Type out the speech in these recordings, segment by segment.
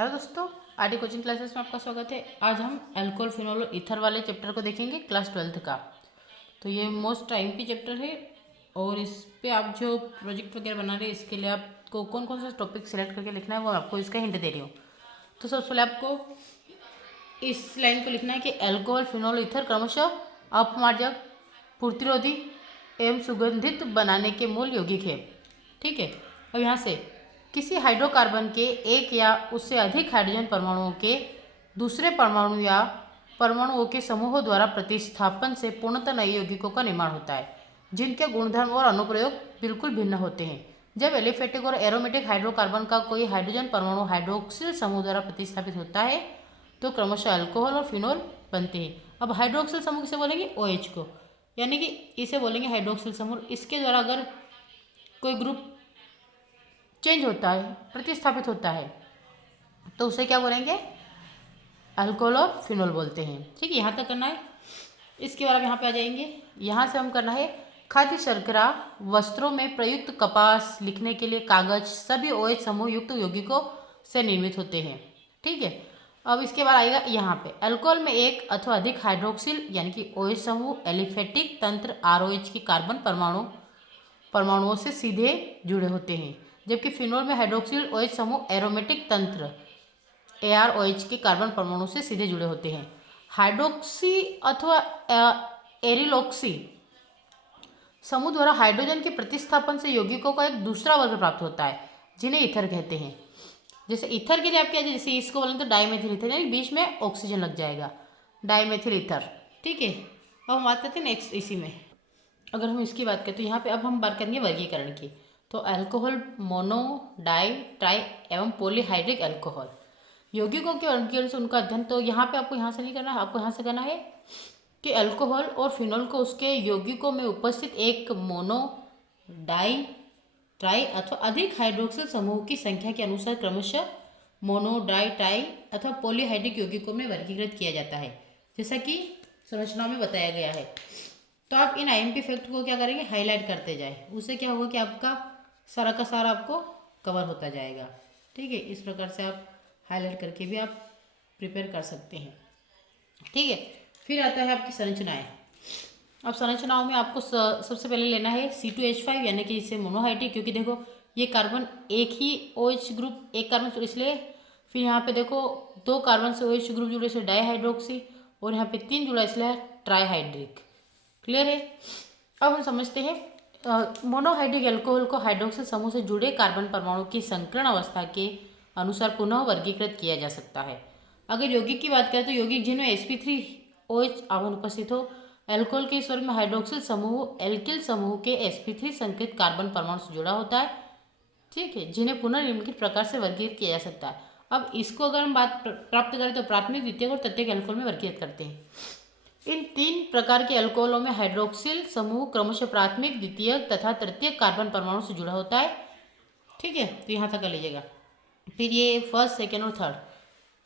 Hello दोस्तों, RD coaching classes में आपका स्वागत है। आज हम अल्कोहल फिनोल और ईथर वाले चैप्टर को देखेंगे, क्लास 12th का। तो ये मोस्ट IMP चैप्टर है और इस पे आप जो प्रोजेक्ट वगैरह बना रहे हैं इसके लिए आपको कौन कौन सा टॉपिक सेलेक्ट करके लिखना है वो आपको इसका हिंट दे रही हूँ। तो सबसे पहले आपको इस लाइन को लिखना है कि अल्कोहल फिनोल ईथर क्रमशः अपमार्जक, पूर्तिरोधी एवं सुगंधित बनाने के मूल यौगिक है। ठीक है। अब यहाँ से किसी हाइड्रोकार्बन के एक या उससे अधिक हाइड्रोजन परमाणुओं के दूसरे परमाणु या परमाणुओं के समूहों द्वारा प्रतिस्थापन से पूर्णतः नए यौगिकों का निर्माण होता है, जिनके गुणधर्म और अनुप्रयोग बिल्कुल भिन्न होते हैं। जब एलिफेटिक और एरोमेटिक हाइड्रोकार्बन का कोई हाइड्रोजन परमाणु हाइड्रोक्सिल समूह द्वारा प्रतिस्थापित होता है तो क्रमशः अल्कोहल और फिनोल बनते हैं। अब हाइड्रोक्सिल समूह किसे बोलेंगे? OH को, यानी कि इसे बोलेंगे हाइड्रोक्सिल समूह। इसके द्वारा अगर कोई ग्रुप चेंज होता है, प्रतिस्थापित होता है, तो उसे क्या बोलेंगे? अल्कोहल और फिनोल बोलते हैं। ठीक है, यहाँ तक करना है। इसके बाद अब यहाँ पे आ जाएंगे। यहाँ से हम करना है खाद्य शर्करा, वस्त्रों में प्रयुक्त कपास, लिखने के लिए कागज, सभी OH समूह युक्त यौगिकों से निर्मित होते हैं। ठीक है। अब इसके बाद आएगा यहाँ पे अल्कोहल में एक अथवा अधिक हाइड्रोक्सिल यानी कि OH समूह एलिफेटिक तंत्र ROH की कार्बन परमाणुओं से सीधे जुड़े होते हैं, जबकि फिनोल में हाइड्रोक्सिल OH समूह एरोमेटिक तंत्र AROH के कार्बन परमाणु से सीधे जुड़े होते हैं। हाइड्रोक्सी अथवा एरिलॉक्सी समूह द्वारा हाइड्रोजन के प्रतिस्थापन से यौगिकों का एक दूसरा वर्ग प्राप्त होता है, जिन्हें ईथर कहते हैं। जैसे ईथर के लिए आप क्या, जैसे इसको बोलेंगे तो डाइमेथिल ईथर, यानी बीच में ऑक्सीजन लग जाएगा, डाइमेथिल ईथर। ठीक है। अब हम बात करते हैं नेक्स्ट इसी में। अगर हम इसकी बात करें तो यहाँ पे अब हम बात करेंगे वर्गीकरण की। तो अल्कोहल मोनो, डाई, ट्राई एवं पॉलीहाइड्रिक अल्कोहल यौगिकों के वर्गीकरण से उनका अध्ययन। तो यहाँ पे आपको यहाँ से नहीं करना है, आपको यहाँ से करना है कि अल्कोहल और फिनोल को उसके यौगिकों में उपस्थित एक मोनो, डाई, ट्राई अथवा अधिक हाइड्रोक्सिल समूह की संख्या के अनुसार क्रमशः मोनो, डाई, ट्राई अथवा पॉलीहाइड्रिक यौगिकों में वर्गीकृत किया जाता है, जैसा कि संरचना में बताया गया है। तो आप इन IMP फैक्ट को क्या करेंगे? हाईलाइट करते जाए। उससे क्या होगा कि आपका सारा का सारा आपको कवर होता जाएगा। ठीक है, इस प्रकार से आप हाईलाइट करके भी आप प्रिपेयर कर सकते हैं। ठीक है। फिर आता है आपकी संरचनाएं। अब संरचनाओं में आपको सबसे पहले लेना है C2H5 यानी कि इसे मोनोहाइड्रिक, क्योंकि देखो ये कार्बन एक ही OH ग्रुप, एक कार्बन से, इसलिए। फिर यहाँ पे देखो 2 कार्बन से OH ग्रुप जुड़े इसलिए डाईहाइड्रोक्सी, और यहाँ पे 3 जुड़ा इसलिए ट्राईहाइड्रिक। क्लियर है। अब हम समझते हैं मोनोहाइड्रिक अल्कोहल को हाइड्रोक्सिल समूह से जुड़े कार्बन परमाणु की संकर्ण अवस्था के अनुसार पुनः वर्गीकृत किया जा सकता है। अगर यौगिक की बात करें तो यौगिक जिनमें sp3OH आवन उपस्थित हो, अल्कोहल के स्वर में हाइड्रोक्सिल समूह एल्किल समूह के sp3 संकेत कार्बन परमाणु से जुड़ा होता है। ठीक है, जिन्हें पुनः निम्नलिखित प्रकार से वर्गीकृत किया जा सकता है। अब इसको अगर हम बात प्राप्त करें तो प्राथमिक, द्वितीयक और तृतीयक अल्कोहल में वर्गीकृत करते हैं। इन 3 प्रकार के अल्कोहलों में हाइड्रोक्सिल समूह क्रमशः प्राथमिक, द्वितीयक तथा तृतीयक कार्बन परमाणु से जुड़ा होता है। ठीक है, तो यहाँ तक कर लीजिएगा। फिर ये फर्स्ट, सेकेंड और थर्ड।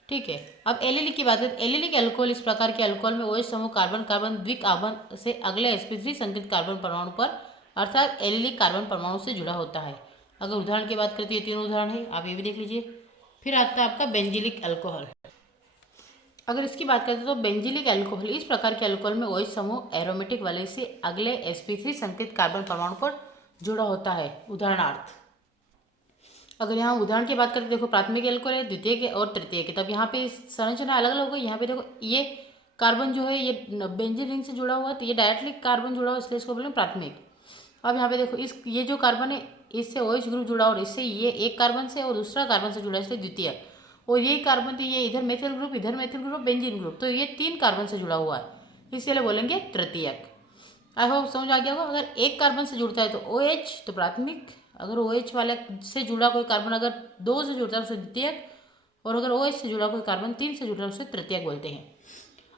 ठीक है। अब एलिलिक की बात करें, एलिलिक अल्कोहल इस प्रकार के अल्कोहल में OH समूह कार्बन कार्बन द्विआवन से अगले sp3 संकेत कार्बन परमाणु पर अर्थात एलिलिक कार्बन परमाणु से जुड़ा होता है। अगर उदाहरण की बात करें तो ये 3 उदाहरण है, आप ये भी देख लीजिए। फिर आता है आपका बेंजिलिक अल्कोहल। अगर इसकी बात करते तो बेंजिलिक अल्कोहल इस प्रकार के अल्कोहल में OH समूह एरोमेटिक वाले से अगले sp3 संकेत कार्बन परमाणु पर जुड़ा होता है। उदाहरणार्थ, अगर यहाँ उदाहरण की बात करें, देखो प्राथमिक अल्कोहल है, द्वितीय के और तृतीय के, तब यहाँ पे संरचना अलग अलग हो गई। यहाँ पे देखो ये कार्बन जो है ये बेंजीन रिंग से जुड़ा हुआ है, तो ये डायरेक्टली कार्बन जुड़ा हुआ, इसलिए इसको बोलेंगे प्राथमिक। अब यहाँ पे देखो ये जो कार्बन है इससे OH ग्रुप जुड़ा और इससे ये एक कार्बन से और दूसरा कार्बन से जुड़ा है, इसलिए द्वितीय। और ये कार्बन, तो ये इधर मेथिल ग्रुप, बेंजीन ग्रुप, तो ये 3 कार्बन से जुड़ा हुआ है, इसलिए बोलेंगे तृतीयक। आई होप समझ आ गया होगा। अगर एक कार्बन से जुड़ता है तो OH तो प्राथमिक, अगर OH वाले से जुड़ा कोई कार्बन अगर 2 से जुड़ता है उसे द्वितीयक, और अगर OH से जुड़ा कोई कार्बन 3 से जुड़ा है उसे तृतीयक बोलते हैं।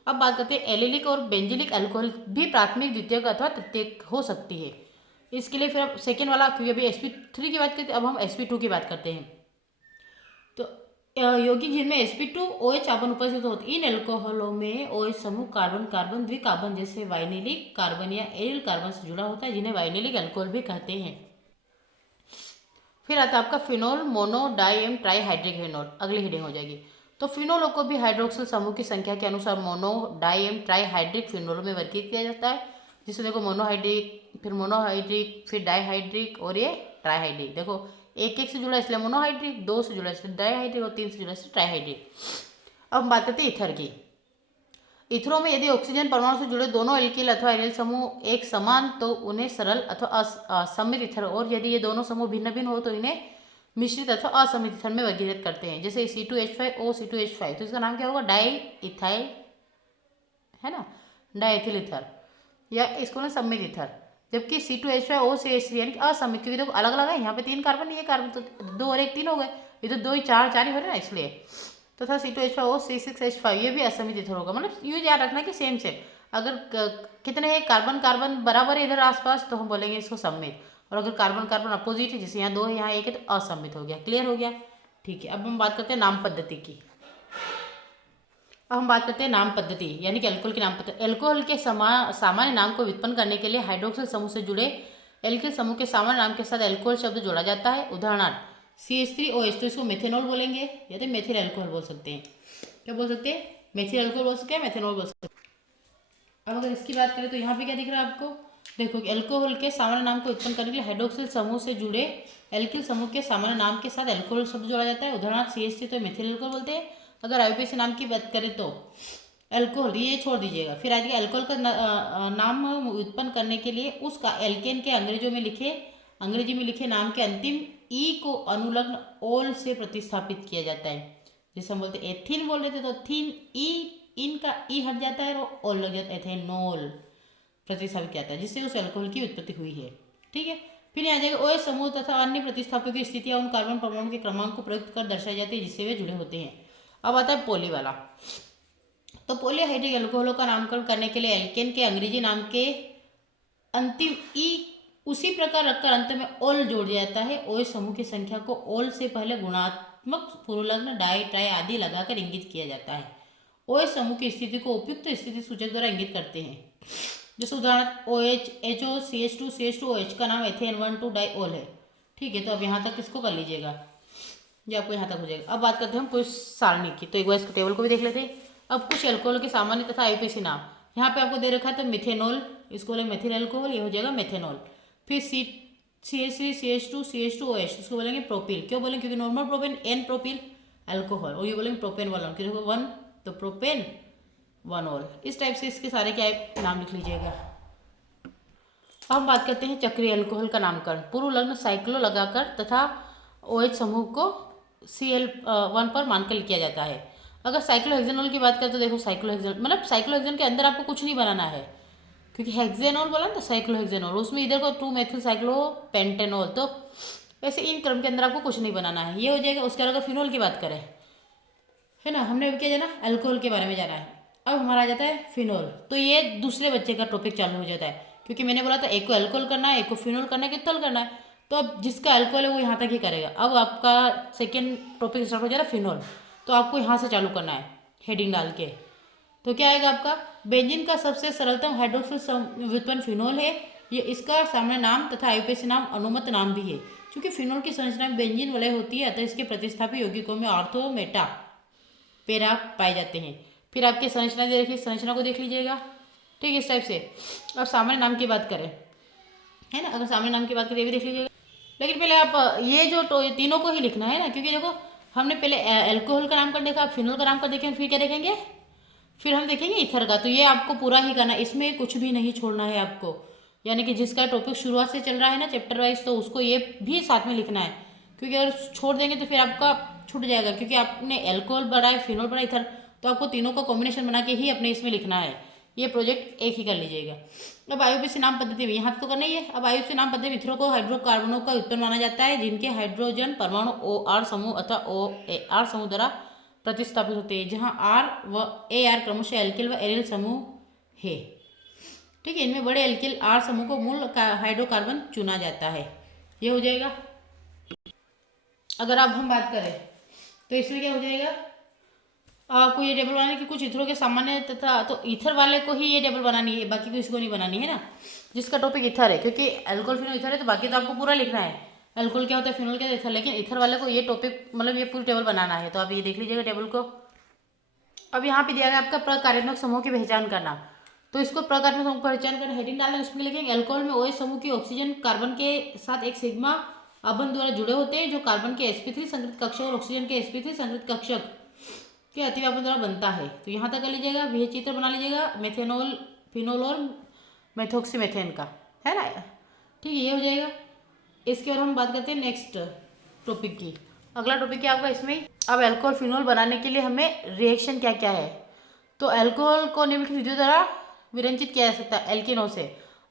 अब बात करते हैं एलिलिक और बेंजिलिक अल्कोहल भी प्राथमिक, द्वितीयक अथवा तृतीयक हो सकती है। इसके लिए फिर अब सेकेंड वाला, क्योंकि अभी sp3 की बात करते हैं, अब हम sp2 की बात करते हैं। तो यौगिक जिनमें sp2OH आवन उपस्थित होते, इन अल्कोहलों में OH समूह कार्बन कार्बन द्विकार्बन जैसे वाइनिलिक कार्बन या एरिल कार्बन से जुड़ा होता है, जिन्हें वाइनिलिक अल्कोहल भी कहते हैं। फिर आता है आपका फिनोल मोनो डाई एम ट्राई हाइड्रिक फिनोल, अगली हेडिंग हो जाएगी। तो फिनोलों को भी हाइड्रोक्सिल समूह की संख्या के अनुसार मोनो डाई एम ट्राई हाइड्रिक फिनोलों में वर्गीकृत किया जाता है, जिसमें देखो मोनोहाइड्रिक, फिर मोनोहाइड्रिक, फिर डाईहाइड्रिक और ये ट्राईहाइड्रिक। देखो एक एक से जुड़ा इसलिए मोनोहाइड्रिक, दो से जुड़ा इसलिए डाईहाइड्रिक और तीन से जुड़ा इसलिए ट्राईहाइड्रिक। अब हम बात करते हैं ईथर की। इथरों में यदि ऑक्सीजन परमाणु से जुड़े दोनों एल्किल अथवा एरियल समूह एक समान तो उन्हें सरल अथवा असमित ईथर, और यदि ये दोनों समूह भिन्न भिन्न हो तो इन्हें मिश्रित अथवा असमित ईथर में वर्गीकृत करते हैं। जैसे C2H5O C2H5, तो इसका नाम क्या होगा, डाई इथाइल, है ना, डाई इथिल ईथर, या इसको ना सम्मित ईथर। जबकि C2H5O CH3 यानी कि असमित, क्योंकि देखो अलग अलग है, यहाँ पे 3 कार्बन, ये कार्बन, तो 2 और 1 3 हो गए, ये तो 2 ही 4 4 ही हो रहे ना, इसलिए। तथा C2H5O C6H5 ये भी असमित ईथर होगा। मतलब यूँ याद रखना कि सेम सेम, अगर कितने हैं कार्बन कार्बन बराबर है इधर आसपास तो हम बोलेंगे इसको सम्मित, और अगर कार्बन कार्बन अपोजिट है, जैसे यहाँ 2 है यहाँ 1 है, तो असम्मित हो गया। क्लियर हो गया, ठीक है। अब हम बात करते हैं नाम पद्धति की। अब हम बात करते हैं नाम पद्धति, यानी कि अल्कोहल की नाम पद्धति। अल्कोहल के सामान्य नाम को व्युत्पन्न करने के लिए हाइड्रोक्सिल समूह से जुड़े एल्किल समूह के सामान्य नाम के साथ अल्कोहल शब्द जोड़ा जाता है। उदाहरणार्थ CH3OH, तो इसको मेथेनॉल बोलेंगे या तो मेथिल अल्कोहल बोल सकते हैं। क्या बोल सकते हैं, मेथिल अल्कोहल बोल सकते हैं, मेथेनॉल बोल सकते हैं। अब अगर इसकी बात करें तो यहाँ पे क्या दिख रहा है आपको, देखो कि अल्कोहल के सामान्य नाम को उत्पन्न करने के लिए हाइड्रोक्सिल समूह से जुड़े एल्किल समूह के सामान्य नाम के साथ अल्कोहल शब्द जोड़ा जाता है। उदाहरणार्थ CH3 तो मेथिल अल्कोहल बोलते हैं। अगर IUPAC नाम की बात करें तो अल्कोहल, ये छोड़ दीजिएगा। फिर आगे अल्कोहल का नाम उत्पन्न करने के लिए उसका एल्केन के अंग्रेजी में लिखे नाम के अंतिम ई को अनुलग्न ओल से प्रतिस्थापित किया जाता है। जैसे हम बोलते एथिन बोल रहे थे तो थीन, ई इन का ई हट जाता है और ओल लग जाता है, एथेनॉल प्रतिस्थापित किया जाता है, जिससे उस अल्कोहल की उत्पत्ति हुई है। ठीक है। फिर यहाँ जाएगा OH समूह तथा अन्य प्रतिस्थापियों की स्थितियाँ उन कार्बन परमाणु के क्रमांक को प्रयुक्त कर दर्शाई जाती है जिससे वे जुड़े होते हैं। अब आता है पॉली वाला। तो पॉलीहाइड्रिक अल्कोहलों का नामकरण करने के लिए एल्केन के अंग्रेजी नाम के अंतिम ई उसी प्रकार रखकर अंत में ओल जोड़ दिया जाता है। OH समूह की संख्या को ओल से पहले गुणात्मक पूर्वलग्न डाई ट्राई आदि लगाकर इंगित किया जाता है। OH समूह की स्थिति को उपयुक्त स्थिति सूचक द्वारा इंगित करते हैं। जैसे उदाहरण OH HO CH2 CH2OH का नाम एथेन 1,2 डाईओल है। ठीक है, तो अब यहाँ तक इसको कर लीजिएगा, ये आपको यहाँ तक हो जाएगा। अब बात करते हैं हम कुछ सारणी की, तो एक बार इसके टेबल को भी देख लेते हैं। अब कुछ अल्कोहल के सामान्य तथा IUPAC नाम यहाँ पे आपको दे रखा है, तो मिथेनॉल, इसको बोलेंगे मेथिल अल्कोहल, ये हो जाएगा मेथेनॉल। फिर CH3 CH2 CH2OH, इसको बोलेंगे प्रोपिल। क्यों बोलेंगे, क्योंकि normal propane N propyl alcohol, और ये बोलेंगे प्रोपेन वाला, क्योंकि देखो 1 तो प्रोपेन 1 ऑल। इस टाइप से इसके सारे क्या नाम लिख लीजिएगा। अब हम बात करते हैं चक्रीय अल्कोहल का नामकरण। पूर्व लग्न साइक्लो लगाकर तथा OH समूह को Cl1 पर मानकर किया जाता है। अगर साइक्लोहेक्सेनॉल की बात करें तो देखो साइक्लोहेक्सेनॉल मतलब साइक्लोहेक्सेन के अंदर आपको कुछ नहीं बनाना है, क्योंकि हेक्सेनॉल बोला ना तो साइक्लोहेक्सेनॉल, उसमें इधर को 2 मेथिल साइक्लोपेंटेनॉल, तो वैसे इन क्रम के अंदर आपको कुछ नहीं बनाना है, ये हो जाएगा। उसके अगर फिनोल की बात करें, है ना, हमने अभी क्या जाना, अल्कोहल के बारे में जाना है। अब हमारा आ जाता है फिनोल, तो ये दूसरे बच्चे का टॉपिक चालू हो जाता है, क्योंकि मैंने बोला था एक को अल्कोहल करना है, एक को फिनोल करना है, कितल करना है, तो अब जिसका अल्कोहल है वो यहाँ तक ही करेगा। अब आपका सेकेंड टॉपिक स्टार्ट हो जा रहा है फिनोल, तो आपको यहाँ से चालू करना है हेडिंग डाल के। तो क्या आएगा आपका, बेंजीन का सबसे सरलतम हाइड्रोक्सिल व्युत्पन्न फिनोल है। ये इसका सामान्य नाम तथा IUPAC नाम अनुमत नाम भी है। क्योंकि फिनोल की संरचना में बेंजीन वलय होती है, अतः इसके प्रतिस्थापी यौगिकों में ऑर्थो मेटा पेरा पाए जाते हैं। फिर आपके संरचना दे रखिए, संरचना को देख लीजिएगा। ठीक है, इस टाइप से। अब सामान्य नाम की बात करें, है ना, अगर सामान्य नाम की बात करें ये भी देख लीजिएगा। लेकिन पहले आप ये जो तीनों को ही लिखना है ना, क्योंकि देखो हमने पहले अल्कोहल का नामकरण देखा, फिनोल का नामकरण देखें, फिर क्या देखेंगे, फिर हम देखेंगे ईथर का। तो ये आपको पूरा ही करना है, इसमें कुछ भी नहीं छोड़ना है आपको, यानी कि जिसका टॉपिक शुरुआत से चल रहा है ना चैप्टर वाइज, तो उसको ये भी साथ में लिखना है, क्योंकि अगर छोड़ देंगे तो फिर आपका छूट जाएगा। क्योंकि आपने अल्कोहल बढ़ाए, फिनोल बढ़ाए, ईथर, तो आपको तीनों का कॉम्बिनेशन बना के ही अपने इसमें लिखना है। ये प्रोजेक्ट एक ही कर लीजिएगा। अब IUPAC नाम पद्धति में यहाँ तो करना ही है। अब IUPAC नाम पद्धति मित्रों को हाइड्रोकार्बनों का उत्पन्न माना जाता है जिनके हाइड्रोजन परमाणु OR समूह अथवा OAR समूह द्वारा प्रतिस्थापित होते हैं, जहाँ R व AR क्रमशः एल्किल व एरियल समूह है। ठीक है, इनमें बड़े एल्किल R समूह को मूल हाइड्रोकार्बन चुना जाता है। ये हो जाएगा। अगर अब हम बात करें तो इसमें क्या हो जाएगा, आपको ये टेबल बनाने की कुछ ईथरों के सामान्य तथा, तो ईथर वाले को ही ये टेबल बनानी है, बाकी को इसको नहीं बनानी है ना, जिसका टॉपिक ईथर है, क्योंकि अल्कोहल फिनोल ईथर है, तो बाकी तो आपको पूरा लिखना है। एल्कोहल क्या होता है, फिनोल क्या होता है, इथर। लेकिन इथर वाले को ये टॉपिक मतलब ये पूरी टेबल बनाना है, तो आप ये देख लीजिएगा टेबल को। अब यहाँ पे दिया गया आपका प्रकार्यात्मक समूह की पहचान करना। तो इसको प्रकार्यात्मक समूह की पहचान करना हेडिंग डालना, उसमें लिखेंगे अल्कोहल में OH समूह की ऑक्सीजन कार्बन के साथ एक सिग्मा अबंध द्वारा जुड़े होते हैं, जो कार्बन के sp3 संगृत कक्षक और ऑक्सीजन के sp3 संगृत कक्षक के अतिव्यापन द्वारा बनता है। तो यहाँ तक कर लीजिएगा, यह चित्र बना लीजिएगा मेथेनॉल, फिनोल और मेथोक्सीमेथेन का, है ना। ठीक है, ये हो जाएगा। इसके बाद हम बात करते हैं नेक्स्ट टॉपिक की। अगला टॉपिक क्या आपका इसमें, अब अल्कोहल फिनोल बनाने के लिए हमें रिएक्शन क्या क्या है। तो अल्कोहल को निम्नलिखित विधियों द्वारा विरंजित किया जा सकता है एल्किनों से।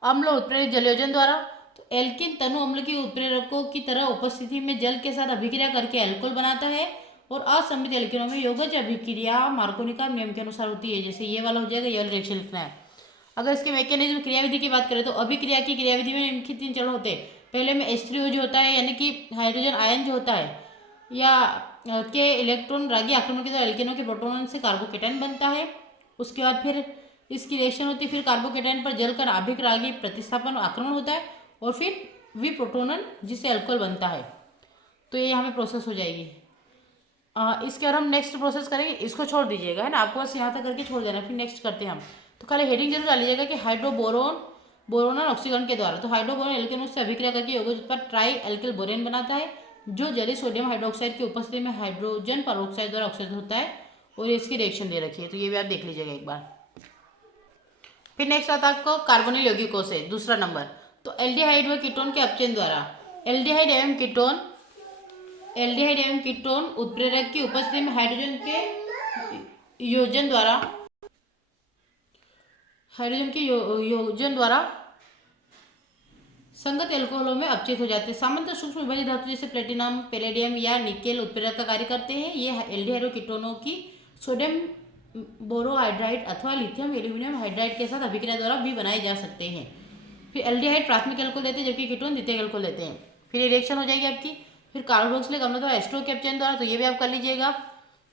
अम्ल उत्प्रेरक जलयोजन द्वारा, तो एल्किन तनु अम्ल की उत्प्रेरकों की तरह उपस्थिति में जल के साथ अभिक्रिया करके अल्कोहल बनाता है, और असंमित एल्किनों में योगज अभिक्रिया मार्कोनिका नियम के अनुसार होती है। जैसे ये वाला हो जाएगा, ये वाला रिएक्शन लिखना है। अगर इसके मैकेनिज्म क्रियाविधि की बात करें तो अभिक्रिया की क्रियाविधि में निम्नलिखित 3 चरण होते हैं। पहले में H3O जो होता है, यानी कि हाइड्रोजन आयन जो होता है या के इलेक्ट्रॉन रागी आक्रमण के द्वारा एल्केनों के प्रोटोन से कार्बोकेटाइन बनता है। उसके बाद फिर इसकी रिएक्शन होती है, फिर कार्बोकेटाइन पर जलकर नाभिक रागी प्रतिस्थापन आक्रमण होता है, और फिर विप्रोटोनन जिससे अल्कोहल बनता है। तो ये हमें प्रोसेस हो जाएगी। इसके बाद हम नेक्स्ट प्रोसेस करेंगे, इसको छोड़ दीजिएगा, है ना, आपको बस यहाँ तक करके छोड़ देना, फिर नेक्स्ट करते हैं हम। तो खाली हेडिंग जरूर डालिएगा कि हाइड्रोबोरोन बोरोन और ऑक्सीकरण के द्वारा। तो हाइड्रोबोरोन एल्केनों से अभिक्रिया करके यौगिक पर ट्राई एल्किल बोरेन बनाता है, जो जलीय सोडियम हाइड्रोक्साइड की उपस्थिति में हाइड्रोजन पेरोक्साइड द्वारा ऑक्सीडाइज होता है, और इसकी रिएक्शन दे रखी है, तो ये भी आप देख लीजिएगा एक बार। फिर नेक्स्ट आता है आपको कार्बोनिल यौगिकों से दूसरा नंबर। तो एल्डिहाइड व कीटोन के अपचयन द्वारा, एल्डिहाइड एवं कीटोन उत्प्रेरक की उपस्थिति में हाइड्रोजन के योजन द्वारा संगत एल्कोहलों में अपचित हो जाते हैं। सामान्यतः सूक्ष्म विभाजित धातु जैसे प्लेटिनम, पैलेडियम या निकेल उत्प्रेरक का कार्य करते हैं। ये एल्डिहाइड कीटोनों की सोडियम बोरोहाइड्राइड अथवा लिथियम एल्यूमिनियम हाइड्राइड के साथ अभिक्रिया द्वारा भी बनाए जा सकते हैं। फिर एल्डिहाइड प्राथमिक एल्कोहल देते हैं, जबकि कीटोन द्वितीयक एल्कोहल देते हैं। फिर ये रिएक्शन हो जाएगी आपकी। फिर कार्बोक्सिलिक अम्ल द्वारा एस्ट्रो के अपचयन द्वारा, तो ये भी आप कर लीजिएगा।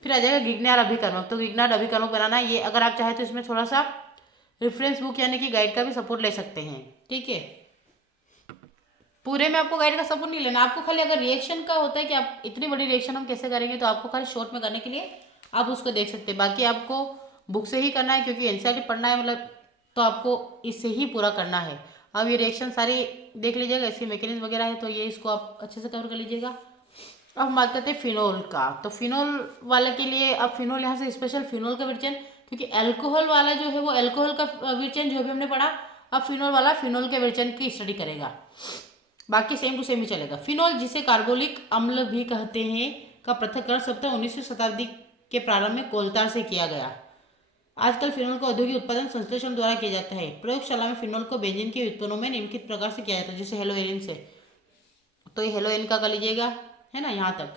फिर आ जाएगा गिग्नार्ड अभिकर्मक। तो गिग्नार्ड अभिकर्मक बनाना, ये अगर आप चाहें तो इसमें थोड़ा सा रेफरेंस बुक यानी कि गाइड का भी सपोर्ट ले सकते हैं। ठीक है, पूरे में आपको गाइड का सपोर्ट नहीं लेना, आपको खाली अगर रिएक्शन का होता है कि आप इतनी बड़ी रिएक्शन हम कैसे करेंगे, तो आपको खाली शॉर्ट में करने के लिए आप उसको देख सकते हैं। बाकी आपको बुक से ही करना है, क्योंकि एनसीईआरटी पढ़ना है मतलब, तो आपको इससे ही पूरा करना है। अब ये रिएक्शन सारी देख लीजिएगा, इसकी मैकेनिज्म वगैरह है, तो ये इसको आप अच्छे से कवर कर लीजिएगा। अब हम बात करते हैं फिनोल का। तो फिनोल वाले के लिए अब फिनोल यहाँ से स्पेशल फिनोल का विरचन, क्योंकि अल्कोहल वाला जो है वो अल्कोहल का विरचन जो भी हमने पढ़ा, अब फिनोल वाला फिनोल के विरचन की स्टडी करेगा। बाकी सेम टू सेम ही चलेगा। फिनोल, जिसे कार्बोलिक अम्ल भी कहते हैं, का पृथक्करण सबसे 19वीं शताब्दी के प्रारंभ में कोलतार से किया गया। आजकल फिनोल का औद्योगिक उत्पादन संश्लेषण द्वारा किया जाता है। प्रयोगशाला में फिनोल को बेंजीन के उत्पन्नों में निम्नलिखित प्रकार से किया जाता है, जैसे हेलोएरिन से। तो ये हेलोएरिन का कर लीजिएगा, है ना, यहाँ तक।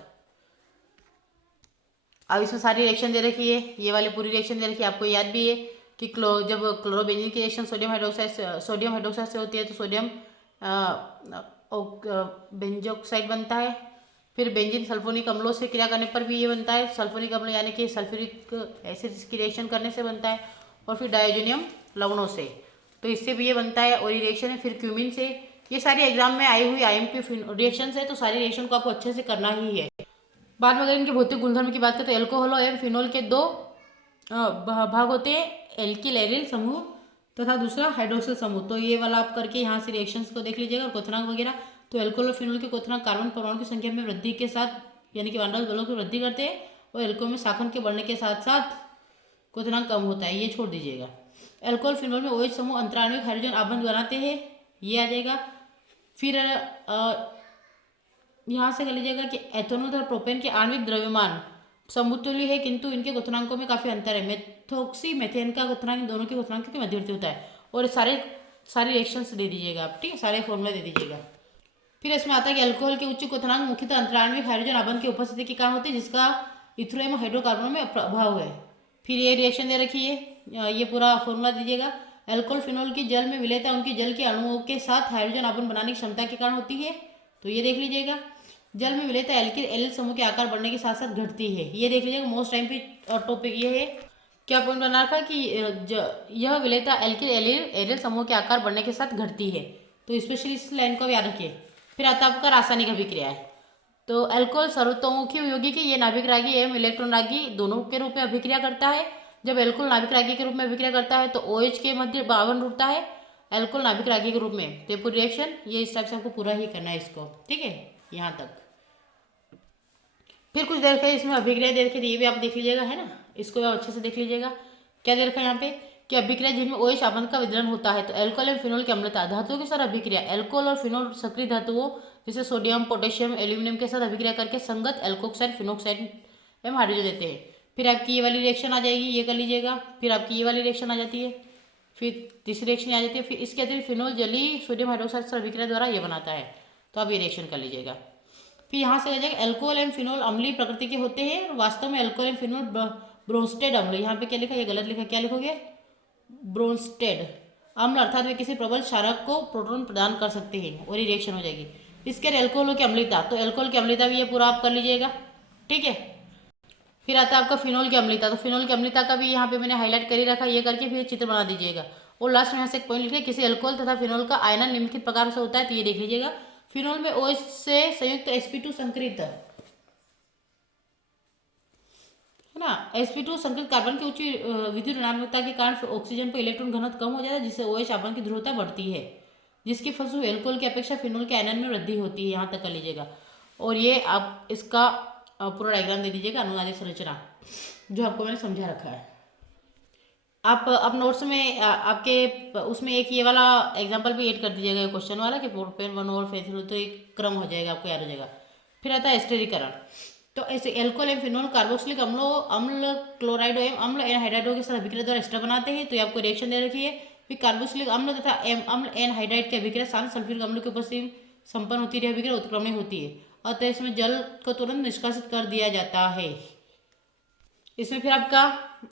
अब इसमें सारी रिएक्शन दे रखी है, ये वाली पूरी रिएक्शन दे रखी है, आपको याद भी है कि जब क्लोरोबेंजीन की रिएक्शन सोडियम हाइड्रोक्साइड से होती है, तो सोडियम बेंजोक्साइड बनता है। फिर बेंजीन सल्फोनिक अम्लों से क्रिया करने पर भी ये बनता है, सल्फोनिक अम्ल यानी कि सल्फ्यूरिक एसिड की रिएक्शन करने से बनता है। और फिर डायोजोनियम लवणों से, तो इससे भी ये बनता है, और ये रिएक्शन है। फिर क्यूमिन से, ये सारी एग्जाम में आई हुई IMP रिएक्शन है, तो सारी रिएक्शन को आपको अच्छे से करना ही है। बाद में अगर इनके भौतिक गुणधर्म की बात करें, तो एल्कोहल एवं फिनोल के 2 भाग होते हैं, एल्किल एरिल समूह तथा दूसरा हाइड्रोक्सिल समूह। तो ये वाला आप करके यहाँ से रिएक्शंस को देख लीजिएगा, क्वथनांक वगैरह। तो एल्कोहल और फिनोल के क्वथनांक कार्बन परमाणु की संख्या में वृद्धि के साथ, यानी कि वांडल बलों की वृद्धि करते हैं, और एल्कोहल में शाखन के बढ़ने के साथ साथ क्वथनांक कम होता है, ये छोड़ दीजिएगा। एल्कोहल फिनोल में OH समूह अंतराणविक हाइड्रोजन आबंध बनाते हैं, ये आ जाएगा। फिर यहाँ से कर लीजिएगा कि एथेनॉल तथा प्रोपेन के आणविक द्रव्यमान समतुल्य है, किंतु इनके क्वथनांकों में काफी अंतर है। मेथोक्सी मेथेन का क्वथनांक दोनों के क्वथनांकों के मध्यवर्ती होता है। और सारे रिएक्शंस दे दीजिएगा आप, ठीक है, सारे फॉर्मूला दे दीजिएगा। फिर इसमें आता है कि अल्कोहल के उच्च क्वथनांक मुख्यतः अंतराणविक हाइड्रोजन आबंध की उपस्थिति के कारण होते हैं, जिसका इथेनॉल हाइड्रोकार्बन में प्रभाव है। फिर ये रिएक्शन दे रखी है, ये पूरा फॉर्मूला दीजिएगा। अल्कोहल फिनोल की जल में विलेयता उनकी जल के अणुओं के साथ हाइड्रोजन आबंध बनाने की क्षमता के कारण होती है, तो ये देख लीजिएगा। जल में विलेयता एल्किल एलिल समूह के आकार बढ़ने के साथ साथ घटती है, ये देख लीजिएगा। मोस्ट टाइम पे टॉपिक ये है, क्या पॉइंट बना रखा कि यह विलेयता एल्किल एलिल समूह के आकार बढ़ने के साथ घटती है, तो स्पेशली इस लाइन को याद रखिए। फिर आता है आपका रासायनिक अभिक्रिया है। तो अल्कोहल सर्वतोमुखी यौगिक ये नाभिक रागी एवं इलेक्ट्रॉन रागी दोनों के रूप में अभिक्रिया करता है। जब अल्कोहल नाभिक रागी के रूप में अभिक्रिया करता है तो OH के मध्य बावन रुकता है अल्कोहल नाभिक रागी के रूप में। तो ये पूरी रिएक्शन ये इस टाइप से आपको पूरा ही करना है इसको, ठीक है, यहाँ तक। फिर कुछ देर का इसमें अभिक्रिया दे रखी है, ये भी आप देख लीजिएगा, है ना, इसको भी आप अच्छे से देख लीजिएगा। क्या दे रखा है यहाँ पे कि अभिक्रिया जिनमें OH आबंध का विदलन होता है। तो अल्कोहल एवं फिनोल की अम्लता, धातुओं के साथ अभिक्रिया, अल्कोहल और फिनोल सक्रिय धातुओं जैसे सोडियम, पोटेशियम, एल्यूमिनियम के साथ अभिक्रिया करके संगत एल्कोक्साइड, फिनोक्साइड एवं हाइड्रोजन देते हैं। फिर आपकी ये वाली रिएक्शन आ जाएगी, ये कर लीजिएगा। फिर आपकी ये वाली रिएक्शन आ जाती है, फिर तीसरी रिएक्शन आ जाती है। फिर इसके अतिरिक्त फिनोल जलीय सोडियम हाइड्रोक्साइड से अभिक्रिया द्वारा ये बनाता है। तो आप ये रिएक्शन कर लीजिएगा। फिर यहाँ से आ जाएगा अल्कोहल एंड फिनोल अम्लीय प्रकृति के होते हैं। वास्तव में अल्कोहल एंड फिनोल ब्रोंस्टेड अम्ल, यहाँ पे क्या लिखा है, ये गलत लिखा है, क्या लिखोगे, ब्रोंस्टेड अम्ल, अर्थात वे किसी प्रबल क्षारक को प्रोटॉन प्रदान कर सकते हैं और ये रिएक्शन हो जाएगी। इसके अल्कोहलों की अम्लता, तो अल्कोहल की अम्लता भी ये पूरा आप कर लीजिएगा, ठीक है। फिर आता है आपका फिनोल की अम्लता, तो फिनोल की अम्लता का भी यहाँ पे मैंने हाईलाइट कर ही रखा, ये करके फिर चित्र बना दीजिएगा। और लास्ट में यहाँ से एक पॉइंट लिखे, किसी अल्कोहल तथा फिनोल का आयनन निम्नलिखित प्रकार से होता है, तो ये देख लीजिएगा। फिनोल में OH से संयुक्त sp2 संकरित, है ना, sp2 संकरित कार्बन की उच्च विद्युत ऋणात्मकता के कारण ऑक्सीजन पर इलेक्ट्रॉन घनत्व कम हो जाता है, जिससे OH आबंध की ध्रुवता बढ़ती है, जिसके फलस्वरूप अल्कोहल की अपेक्षा फिनोल के आयनन में वृद्धि होती है। यहाँ तक कर लीजिएगा। और ये आप इसका पूरा डायग्राम दे दीजिएगा, अनुनादिक संरचना जो आपको मैंने समझा रखा है। आप अब नोट्स में आपके उसमें एक ये वाला एग्जांपल भी ऐड कर दीजिएगा, क्वेश्चन वाला, कि प्रोपेन वन और फेथिल, तो एक क्रम हो जाएगा, आपको याद हो जाएगा। फिर आता है स्टेरीकरण, तो ऐसे अल्कोहल एवं फिनोल कार्बोक्सिलिक अम्ल क्लोराइडो एवं अम्ल एनहाइड्राइडो के साथ अभिक्रिया द्वारा एस्टर बनाते हैं। तो ये आपको रिएक्शन दे रखी है। फिर कार्बोक्सिलिक अम्ल तथा अम्ल एनहाइड्राइड की अभिक्रिया शांत सल्फ्यूरिक अम्ल के उपस्थिति संपन्न होती है, अभिक्रिया उत्क्रमणीय होती है, अतः इसमें जल को तुरंत निष्कासित कर दिया जाता है। इसमें फिर आपका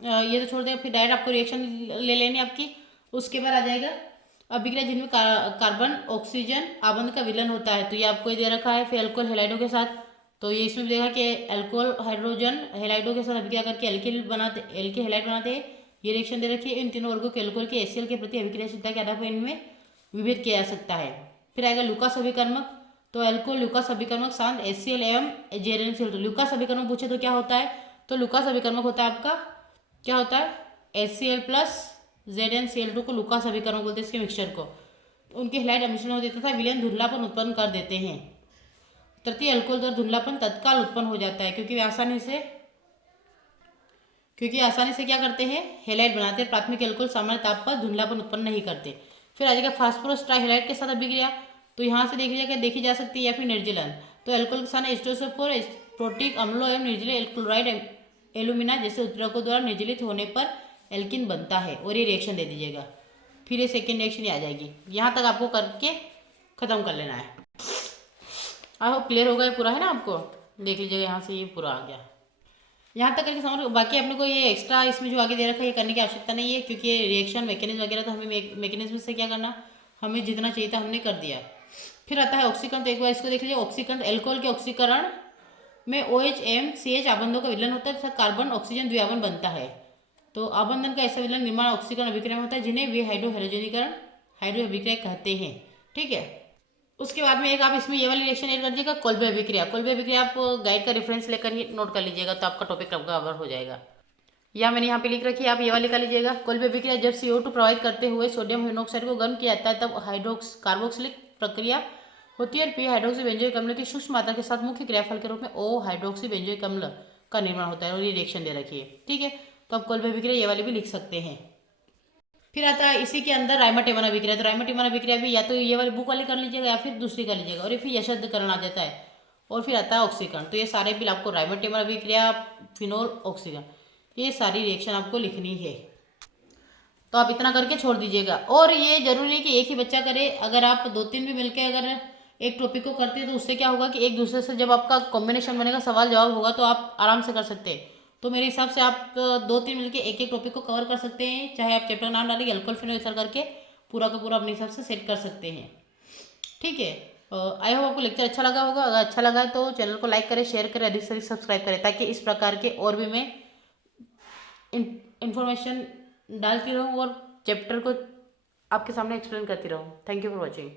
ये तो छोड़ देगा, फिर डायरेक्ट आपको रिएक्शन ले लेनी आपकी। उसके बाद आ जाएगा अभिक्रिया जिनमें कार्बन ऑक्सीजन आबंध का विलयन होता है, तो ये आपको दे रखा है। फिर अल्कोहल हेलाइडो के साथ, तो ये इसमें देखा कि अल्कोहल हाइड्रोजन हेलाइडो के साथ अभिक्रिया करके एल्किल हेलाइड बनाते हैं। ये रिएक्शन दे रखी है। इन तीनों वर्गों के अल्कोहल के HCl के प्रति अभिक्रियाशीलता के आधार पर इनमें विभेद किया जा सकता है। फिर आएगा लुकास अभिकर्मक, तो अल्कोहल लुकास अभिकर्मक शांत HCl एवं जेरेनसीएल। तो लुकास अभिकर्मक पूछे तो क्या होता है, तो लुकास अभिकर्मक होता है आपका, क्या होता है, HCl प्लस ZnCl2 को लुकास अभिकर्मक बोलते हैं, इसके मिक्सचर को। तो उनके हेलाइड मिश्रण हो देता था, विलयन धुंधलापन उत्पन्न कर देते हैं। तृतीय अल्कोहल द्वारा धुंधलापन तत्काल उत्पन्न हो जाता है, क्योंकि आसानी से क्या करते हैं, हेलाइड बनाते हैं। प्राथमिक अल्कोहल सामान्य ताप पर धुंधलापन उत्पन्न नहीं करते। फिर आ जाएगा फास्फोरस ट्राइहेलाइड के साथ अभिक्रिया, तो यहाँ से देखी जा सकती है, या फिर निर्जलन। तो अल्कोहल के साथ H2SO4 प्रोटिक अम्लों एवं निर्जलीय क्लोराइड एल्यूमिना जैसे उत्प्रेरकों द्वारा निर्जलित होने पर एल्किन बनता है, और ये रिएक्शन दे दीजिएगा। फिर ये सेकेंड रिएक्शन आ जाएगी। यहाँ तक आपको करके खत्म कर लेना है। आई होप क्लियर हो गया पूरा, है ना, आपको देख लीजिएगा। यहाँ से ये पूरा आ गया, यहाँ तक करके समझ। बाकी अपने को ये एक्स्ट्रा इसमें जो आगे दे रखा है ये करने की आवश्यकता नहीं है, क्योंकि ये रिएक्शन मैकेनिज्म वगैरह तो हमें मैकेनिज्म से क्या करना, हमें जितना चाहिए था हमने कर दिया। फिर आता है ऑक्सीकरण, तो एक बार इसको देख लीजिए। ऑक्सीकरण, अल्कोहल के ऑक्सीकरण में OH एवं CH आबंधों का विलयन होता है तथा कार्बन ऑक्सीजन द्विआबंध बनता है। तो आबंधन का ऐसा विलयन निर्माण ऑक्सीकरण अभिक्रिया में होता है, जिन्हें वे हाइड्रो अभिक्रिया कहते हैं, ठीक है। उसके बाद में एक आप इसमें ये वाली रिएक्शन ऐड कर दीजिएगा, कोल्बे अभिक्रिया। कोल्बे अभिक्रिया आप गाइड का रेफरेंस लेकर ही नोट कर लीजिएगा, तो आपका टॉपिक कवर हो जाएगा। या मैंने यहाँ पे लिख रखी है, आप ये वाली कर लीजिएगा। कोल्बे अभिक्रिया, जब CO2 प्रभावित करते हुए सोडियम हाइड्रोक्साइड को गर्म किया जाता है, तब कार्बोक्सिलिक प्रक्रिया होती है और पी हाइड्रोक्सी बेंजोइक अम्ल की सूक्ष्म मात्रा के साथ मुख्य क्रियाफल के रूप में O हाइड्रोक्सी बेंजोइक अम्ल का निर्माण होता है, और ये रिएक्शन दे रखी है, ठीक है। तो आप कोल्बे अभिक्रिया ये वाली भी लिख सकते हैं। फिर आता है इसी के अंदर राइमाटिमन अभिक्रिया। तो राइमाटिमन अभिक्रिया भी या तो ये वाली बुक वाली कर लीजिएगा या फिर दूसरी कर लीजिएगा, और ये फिर यशुद्धकरण आ जाता है। और फिर आता है ऑक्सीकरण, तो ये सारे बिल आपको राइमाटिमन अभिक्रिया, फिनोल, ऑक्सीकरण, ये सारी रिएक्शन आपको लिखनी है। तो आप इतना करके छोड़ दीजिएगा। और ये जरूरी नहीं कि एक ही बच्चा करे, अगर आप 2-3 भी मिलकर अगर एक टॉपिक को करते हैं तो उससे क्या होगा कि एक दूसरे से जब आपका कॉम्बिनेशन बनेगा, सवाल जवाब होगा, तो आप आराम से कर सकते हैं। तो मेरे हिसाब से आप 2-3 मिलकर एक टॉपिक को कवर कर सकते हैं, चाहे आप चैप्टर नाम डालेंगे अल्कोहल फिनोल ईथर करके पूरा का पूरा अपने हिसाब से सेट कर सकते हैं, ठीक है। आई होप आपको लेक्चर अच्छा लगा होगा। अगर अच्छा लगा है तो चैनल को लाइक करें, शेयर करें, अधिक से अधिक सब्सक्राइब करें, ताकि इस प्रकार के और भी मैं इन्फॉर्मेशन डालती रहूँ और चैप्टर को आपके सामने एक्सप्लेन करती रहूँ। Thank you for watching.